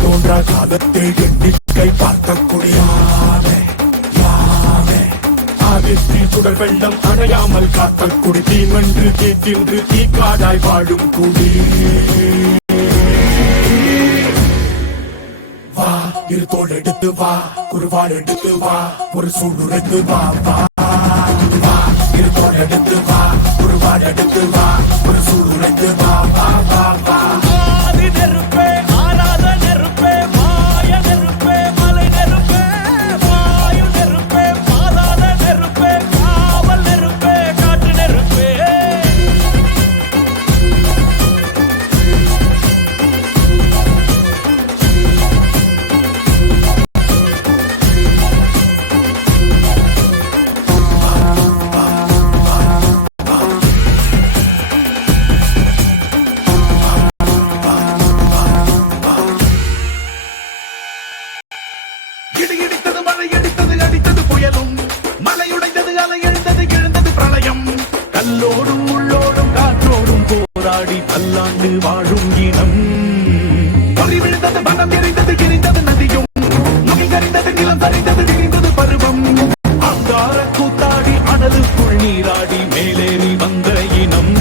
தோன்றா காலத்தில் எண்ணிக்கை பார்க்கக்கூடிய ஆதித்தில் சுடர் வெள்ளம் அணையாமல் காக்கக்குடி தீமன்று தீத்தின்று தீக்காடாய் வாழும் குடி வா இரு தோள் எடுத்து வா குருவாள் எடுத்து வா ஒரு சூழ்நிலைத்து வா வா இரு தோள் எடுத்து வா குருவாள் எடுத்து வா ஒரு சூழ்நிலைத்து வா வா வா வா இடித்தது மழை அடித்தது அடித்தது புயலும் மலையுடைந்தது அலை எழுந்தது எழுந்தது பிரளயம் கல்லோடும் உள்ளோடும் காற்றோடும் போராடி பல்லாண்டு வாழும் இனம் பொறி விழுந்தது மனம் எரிந்தது எரிந்தது நதியும் மகை கரிந்தது நிலம் சரிந்தது விரிந்தது பருவம் அங்கார கூத்தாடி அனலுக்குள் நீராடி மேலேறி வந்த இனம்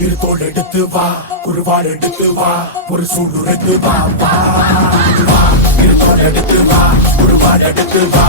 இரு தோள் எடுத்து வா குருவாள் எடுத்து வா ஒரு சூழ்நிலைத்து வா வா இரு தோள் எடுத்து வா குருவாள் எடுத்து வா